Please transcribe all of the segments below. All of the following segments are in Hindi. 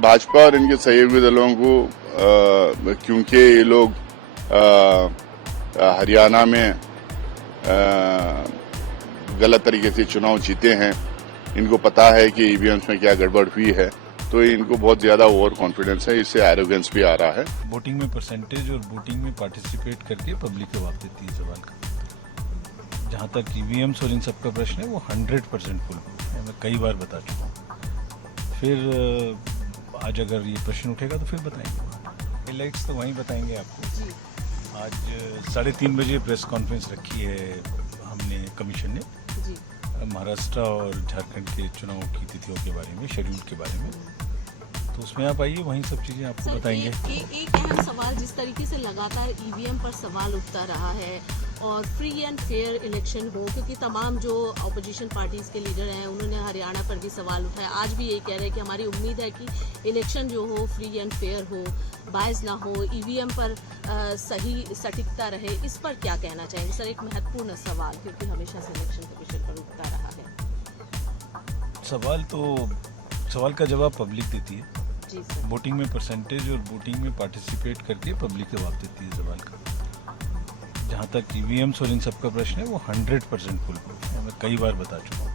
भाजपा और इनके सहयोगी दलों को क्योंकि ये लोग हरियाणा में गलत तरीके से चुनाव जीते हैं, इनको पता है कि ईवीएम्स में क्या गड़बड़ हुई है, तो इनको बहुत ज्यादा ओवर कॉन्फिडेंस है, इससे एरोगेंस भी आ रहा है। वोटिंग में परसेंटेज और वोटिंग में पार्टिसिपेट करके पब्लिक जवाब देती है सवाल का। जहां तक ईवीएम्स और इन सब का प्रश्न है वो 100% फुल है, मैं कई बार बता चुका हूँ। फिर आज अगर ये प्रश्न उठेगा तो फिर बताएंगे, हाईलाइट्स तो वहीं बताएंगे आपको। आज 3:30 बजे प्रेस कॉन्फ्रेंस रखी है हमने, कमीशन ने, महाराष्ट्र और झारखंड के चुनाव की तिथियों के बारे में, शेड्यूल के बारे में, तो उसमें आप आइए, वहीं सब चीजें आपको बताएंगे। एक अहम सवाल, जिस तरीके से लगातार ईवीएम पर सवाल उठता रहा है और फ्री एंड फेयर इलेक्शन हो, क्योंकि तमाम जो अपोजिशन पार्टीज के लीडर हैं उन्होंने हरियाणा पर भी सवाल उठाया, आज भी यही कह रहे हैं कि हमारी उम्मीद है कि इलेक्शन जो हो फ्री एंड फेयर हो, बायस ना हो, ईवीएम पर सही सटीकता रहे, इस पर क्या कहना चाहेंगे सर? एक महत्वपूर्ण सवाल, क्योंकि हमेशा से इलेक्शन कमीशन पर उठता रहा है। सवाल का जवाब पब्लिक देती है। जी सर। वोटिंग में परसेंटेज और वोटिंग में पार्टिसिपेट करके पब्लिक जवाब देती है सवाल का। जहां तक ईवीएम्स और इन सब का प्रश्न है वो 100% फुल है, मैं कई बार बता चुका हूँ।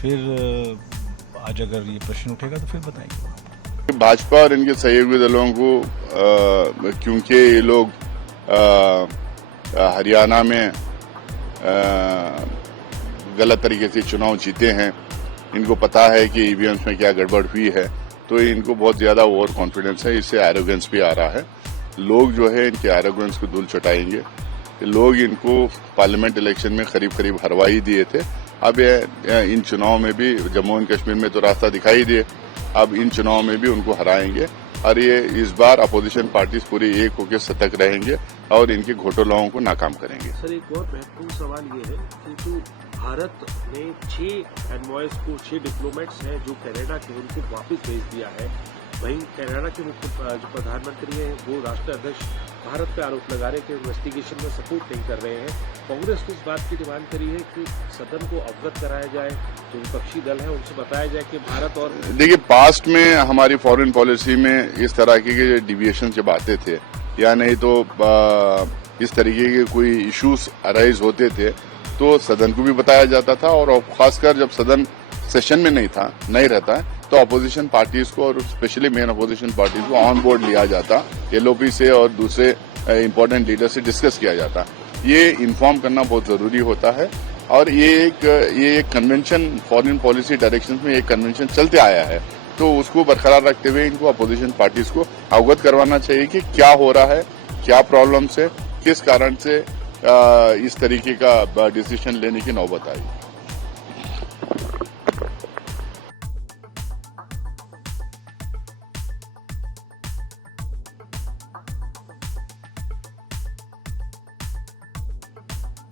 फिर आज अगर ये प्रश्न उठेगा तो फिर बताएंगे। भाजपा और इनके सहयोगी दलों को क्योंकि ये लोग हरियाणा में गलत तरीके से चुनाव जीते हैं, इनको पता है कि ईवीएम्स में क्या गड़बड़ हुई है, तो इनको बहुत ज्यादा ओवर कॉन्फिडेंस है, इससे एरोगेंस भी आ रहा है। लोग जो है इनके एरोगेंस को धूल चटाएंगे। लोग इनको पार्लियामेंट इलेक्शन में करीब हरवा ही दिए थे। अब इन चुनाव में भी, जम्मू एंड कश्मीर में तो रास्ता दिखाई दिए, अब इन चुनाव में भी उनको हराएंगे और ये इस बार अपोजिशन पार्टीज पूरी एक होकर सतर्क रहेंगे और इनके घोटालों को नाकाम करेंगे। सर, एक और महत्वपूर्ण सवाल ये है कि जो भारत ने 6 एनवॉयज को, 6 डिप्लोमेट्स हैं जो कनाडा के, उनको वापस भेज दिया है। वहीं कनाडा के मुख्य जो प्रधानमंत्री हैं वो राष्ट्राध्यक्ष भारत पे आरोप लगा रहे हैं कि इन्वेस्टिगेशन में सपोर्ट नहीं कर रहे हैं। कांग्रेस ने इस बात की डिमांड करी है कि सदन को अवगत कराया जाए, जो विपक्षी दल है उनसे बताया जाए कि भारत और देखिए, पास्ट में हमारी फॉरेन पॉलिसी में इस तरह के डिविएशन जब आते थे या नहीं तो इस तरीके के कोई इश्यूज अराइज होते थे तो सदन को भी बताया जाता था, और खासकर जब सदन सेशन में नहीं रहता है तो अपोजिशन पार्टीज को और स्पेशली मेन अपोजिशन पार्टीज को ऑन बोर्ड लिया जाता, एलओपी से और दूसरे इंपॉर्टेंट लीडर से डिस्कस किया जाता। ये इन्फॉर्म करना बहुत जरूरी होता है, और ये एक कन्वेंशन, फॉरेन पॉलिसी डायरेक्शन में एक कन्वेंशन चलते आया है, तो उसको बरकरार रखते हुए इनको अपोजिशन पार्टीज को अवगत करवाना चाहिए कि क्या हो रहा है, क्या प्रॉब्लम्स है, किस कारण से इस तरीके का डिसीजन लेने की नौबत आई।